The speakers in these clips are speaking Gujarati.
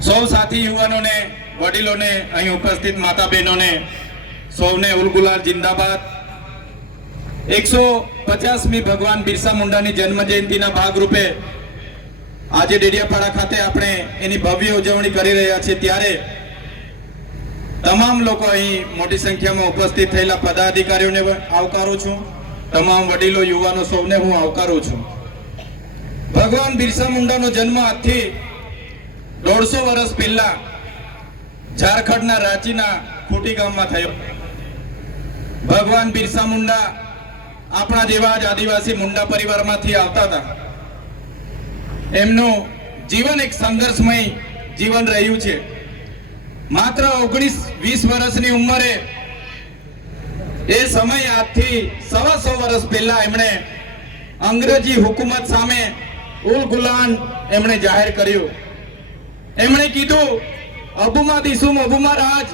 સૌ સાથી યુવાનોને, વડીલોને, અહીં ઉપસ્થિત માતા બહેનોને સૌને ઉલગુલાલ જિંદાબાદ। 150મી ભગવાન બિરસા મુંડાની જન્મ જયંતિના ભાગરૂપે આજે ડેડિયાપાડા ખાતે આપણે એની ભવ્ય ઉજવણી કરી રહ્યા છીએ। ત્યારે તમામ લોકો અહીં મોટી સંખ્યામાં ઉપસ્થિત થયેલા પદાધિકારીઓને આવકારું છું, તમામ વડીલો, યુવાનો સૌને હું આવકારું છું। ભગવાન બિરસા મુંડાનો જન્મ આજથી 150 વર્ષ પહેલા ઝારખંડના રાંચીના ખૂટી ગામમાં થયો। ભગવાન બિરસા મુંડા આપણા જેવા જ આદિવાસી મુંડા પરિવારમાંથી આવતા હતા। એમનું જીવન એક સંઘર્ષમય જીવન રહ્યું છે। માત્ર 19-20 વર્ષની ઉંમરે એ સમય આજથી 125 વર્ષ પહેલા એમણે અંગ્રેજી હુકુમત સામે ઉલગુલાન એમણે જાહેર કર્યું। એમણે કીધું, અબુમા દિસુમ અબુમા રાજ,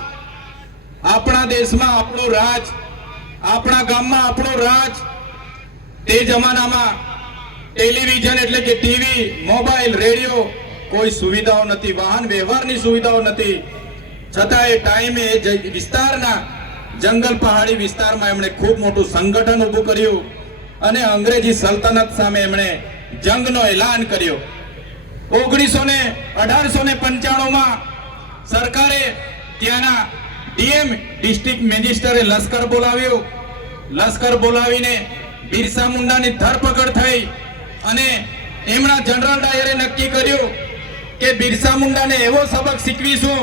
આપણા દેશમાં આપણું રાજ, આપણા ગામમાં આપણું રાજ। તે જમાનામાં ટેલિવિઝન એટલે કે ટીવી, મોબાઈલ, રેડિયો કોઈ સુવિધાઓ નથી, વાહન વ્યવહારની સુવિધાઓ નથી, છતાં એ ટાઈમે એ વિસ્તારના જંગલ પહાડી વિસ્તારમાં એમણે ખૂબ મોટું સંગઠન ઊભું કર્યું અને અંગ્રેજી સલ્તનત સામે એમણે જંગનો એલાન કર્યો। 1895માં સરકારે ત્યાંના ડીએમ ડિસ્ટ્રિક્ટ મેજિસ્ટ્રેટે લશ્કર બોલાવ્યો। લશ્કર બોલાવીને બિરસા મુંડાની ધરપકડ થઈ અને એમના જનરલ ડાયરે નક્કી કર્યું કે બિરસા મુંડાને એવો સબક શીખવીશું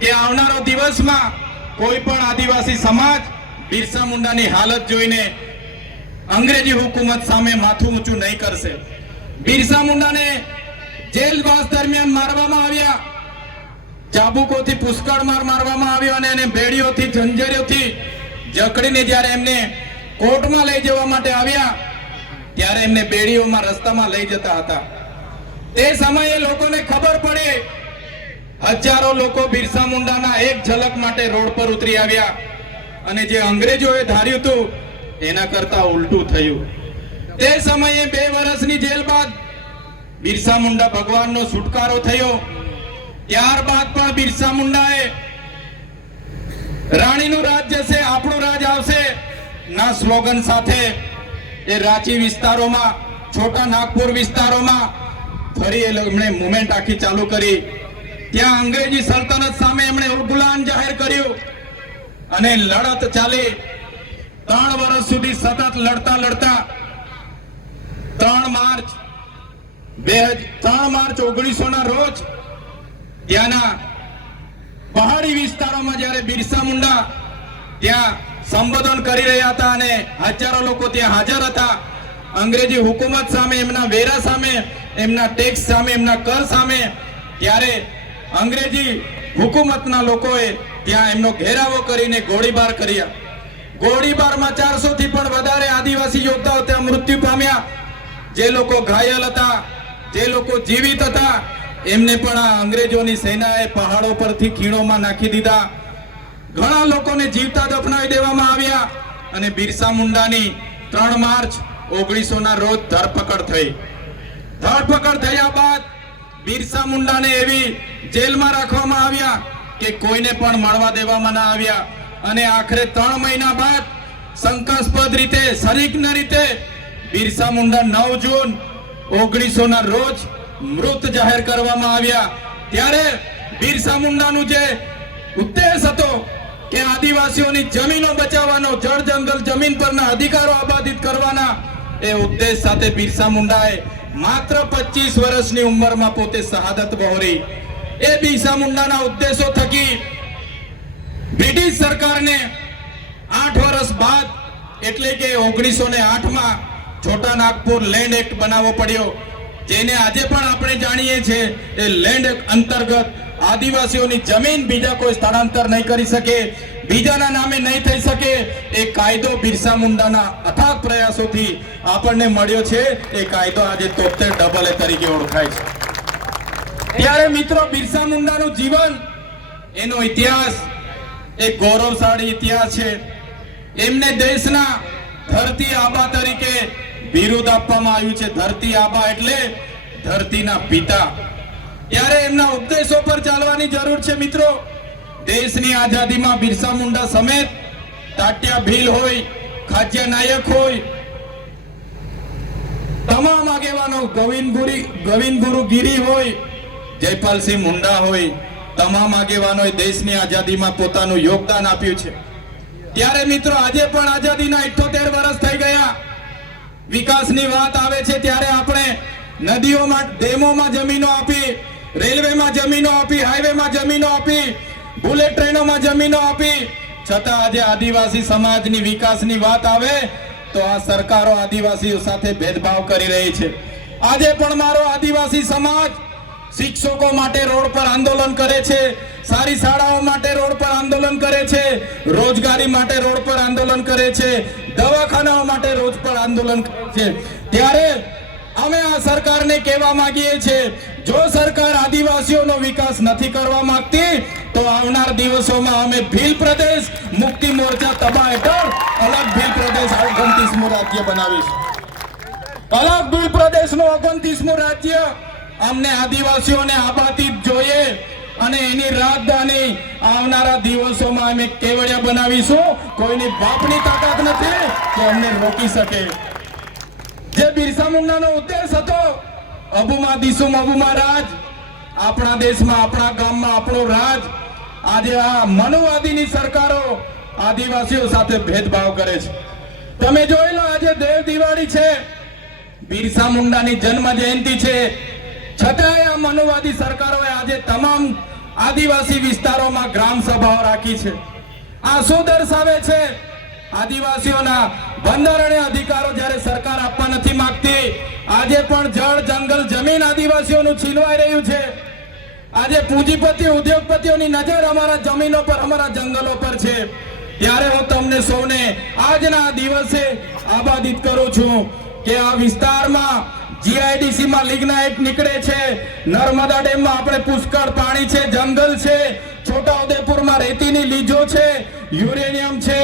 કે આવનારો દિવસમાં કોઈ પણ આદિવાસી સમાજ બિરસા મુંડાની હાલત જોઈને અંગ્રેજી હુકુમત સામે માથું ઊંચું નહીં કરશે। બિરસા મુંડાને જેલવાસ દરમિયાન મારવામાં આવ્યા, ચાબુકોથી પુષ્કળ મારવામાં આવ્યો અને એને બેડીઓથી, જંજીરોથી જકડીને જ્યારે એમને કોર્ટમાં લઈ જવા માટે આવ્યા ત્યારે એમને બેડીઓમાં રસ્તામાં લઈ જતા હતા। તે સમયે લોકોને ખબર પડી, હજારો લોકો બિરસા મુંડાના એક ઝલક માટે રોડ પર ઉતરી આવ્યા અને જે અંગ્રેજોએ ધાર્યું હતું એના કરતા ઉલટું થયું। તે સમયે 2 વર્ષની જેલ બાદ બિરસા મુંડા ભગવાનનો છુટકારો થયો। ત્યારબાદ પણ બિરસા મુંડાએ રાણીનું રાજ જશે, આપણું રાજ આવશે ના સ્લોગન સાથે એ રાંચી વિસ્તારોમાં, છોટા નાગપુર વિસ્તારોમાં ફરી એમણે મુવમેન્ટ આખી ચાલુ કરી। ત્યાં અંગ્રેજી સલ્તનત સામે એમણે ઉલગુલાન જાહેર કર્યું અને લડત ચાલી। 3 વર્ષ સુધી સતત લડતા 3 માર્ચ 1900 ના રોજ ત્યાંના પહાડી વિસ્તારોમાં જ્યારે બિરસા મુંડા ત્યાં સંબોધન કરી રહ્યા હતા અને હજારો લોકો ત્યાં હાજર હતા, અંગ્રેજી હુકુમત સામે, એમના વેરા સામે, એમના ટેક્સ સામે, એમના કર સામે, ત્યારે અંગ્રેજી હુકુમતના લોકોએ ત્યાં એમનો ઘેરાવો કરીને ગોળીબાર કર્યા। ગોળીબારમાં 400 થી પણ વધારે આદિવાસી યોદ્ધાઓ ત્યાં મૃત્યુ પામ્યા। જે લોકો ઘાયલ હતા, જે લોકો જીવિત હતા, એમને પણ આ અંગ્રેજોની સેનાએ પહાડો પરથી ખીણોમાં નાખી દીધા। ઘણા લોકોને જીવતા દફનાવી દેવામાં આવ્યા અને બિરસા મુંડાની 3 માર્ચ 1900 ના રોજ ધરપકડ થઈ। ધરપકડ થયા બાદ બિરસા મુંડાને એવી જેલમાં રાખવામાં આવ્યા કે કોઈને પણ મળવા દેવામાં ના આવ્યા અને આખરે 3 મહિના બાદ શંકાસ્પદ રીતે, સરીકના રીતે બિરસા મુંડા 9 જૂન 1900 ના રોજ મૃત જાહેર કરવામાં આવ્યા। ત્યારે બિરસા મુંડાનું જે ઉદ્દેશ હતો કે આદિવાસીઓની જમીનો બચાવવાનો, જળ જંગલ જમીન પરના અધિકારો આબાદિત કરવાના, એ ઉદ્દેશ સાથે બિરસા મુંડાએ માત્ર 25 વર્ષની ઉંમરમાં પોતે શહાદત વહોરી। એ બિરસા મુંડાના ઉદ્દેશો થકી બ્રિટિશ સરકારને 8 વર્ષ બાદ એટલે કે 1908માં છોટા નાગપુર લેન્ડ એક્ટ બનાવવો પડ્યો, જેને આજે પણ આપણે જાણીએ છીએ એ લેન્ડ એક્ટ અંતર્ગત આદિવાસીઓની જમીન બીજા કોઈ સ્થળાંતર નહીં કરી શકે, બીજાના નામે નહીં થઈ શકે। એ કાયદો બિરસા મુંડાના અથાગ પ્રયાસોથી આપણને મળ્યો છે। એ કાયદો આજે 73AA તરીકે ઓળખાય છે। ત્યારે મિત્રો, બિરસા મુંડાનું જીવન, એનો ઇતિહાસ એક ગૌરવશાળી ઇતિહાસ છે। એમને દેશના ધરતી આબા તરીકે બિરુદ આપવામાં આવ્યું છે। ધરતી આબા એટલે ધરતીના પિતા। ત્યારે એમના ઉપદેશો પર ચાલવાની જરૂર છે મિત્રો. દેશની આઝાદીમાં બિરસા મુંડા સમેત તાત્યા ભીલ હોય, ખાચર નાયક હોય, તમામ આગેવાનો, ગોવિંદ ગુરુ ગીરી હોય, જયપાલસિંહ મુંડા હોય, તમામ આગેવાનોએ દેશની આઝાદીમાં પોતાનું યોગદાન આપ્યું છે. ત્યારે મિત્રો આજે પણ આઝાદીના 78 વર્ષ થઈ ગયા. વિકાસની વાત આવે છે ત્યારે આપણે નદીઓમાં, ડેમોમાં જમીનો આપી, રેલવેમાં જમીનો આપી, હાઈવેમાં જમીનો આપી, બુલેટ ટ્રેનોમાં જમીનો આપી, છતાં આજે આદિવાસી સમાજની વિકાસની વાત આવે તો આ સરકારો આદિવાસીઓ સાથે ભેદભાવ કરી રહી છે. આજે પણ મારો આદિવાસી સમાજ શિક્ષકો માટે રોડ પર આંદોલન કરે છે, સારી શાળાઓ માટે રોડ પર આંદોલન કરે છે, રોજગારી માટે રોડ પર આંદોલન કરે છે, દવાખાનાઓ માટે રોજ પર આંદોલન કરે છે. ત્યારે અમે આ સરકારને કહેવા માંગીએ છીએ, જો સરકાર આદિવાસીઓનો વિકાસ નથી કરવા માંગતી તો આવનાર દિવસોમાં અમે ભીલ પ્રદેશ મુક્તિ મોરચા તબા હેઠળ અલગ ભીલ પ્રદેશ 29મું રાજ્ય બનાવીશું. અલગ ભીલ પ્રદેશનું 29મું રાજ્ય અમને આદિવાસીઓને આબાદી જોઈએ અને એની રાજધાની આવનારા દિવસોમાં અમે કેવડિયા બનાવીશું. કોઈની બાપની તાકાત નથી કે અમને રોકી શકે. જે બિરસા મુંડાનો ઉદ્દેશ હતો, અબુમા દિસુમ અબુમા રાજ, આપણા દેશમાં, આપણા ગામમાં આપણો રાજ, આજે આ મનુવાદીની સરકારો આદિવાસીઓ સાથે ભેદભાવ કરે છે. તમે જોઈ લો, આજે દેવ દિવાળી છે, બિરસા મુંડાની જન્મ જયંતિ છે, છતાંય આ મનુવાદી સરકારોએ આજે તમામ આદિવાસી વિસ્તારોમાં ગ્રામ સભાઓ રાખી છે. આ શું દર્શાવે છે? આદિવાસીઓના બંધારણીય અધિકારો જ્યારે સરકાર આપવા નથી માંગતી, આજે પણ જળ, જંગલ, જમીન આદિવાસીઓનું છીનવાઈ રહ્યું છે. આજે પૂંજીપતિ, ઉદ્યોગપતિઓની નજર અમારા જમીનો પર, અમારા જંગલો પર છે. ત્યારે હું તમને સૌને આજના દિવસે આબાદિત કરું છું કે આ વિસ્તારમાં જીઆઈડીસી માં લિગ્નાઇટ નીકળે છે, નર્મદા ડેમમાં આપણે પુષ્કળ પાણી છે, જંગલ છે, છોટાઉદેપુરમાં રેતીની લીજો છે, યુરેનિયમ છે,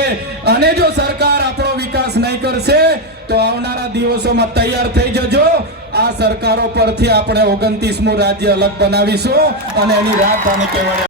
અને જો સરકાર આપણો વિકાસ નહીં કરશે તો આવનારા દિવસોમાં તૈયાર થઈ જજો. આ સરકારો પરથી આપણે 29મું રાજ્ય અલગ બનાવીશું અને એની રાજધાની કહેવાય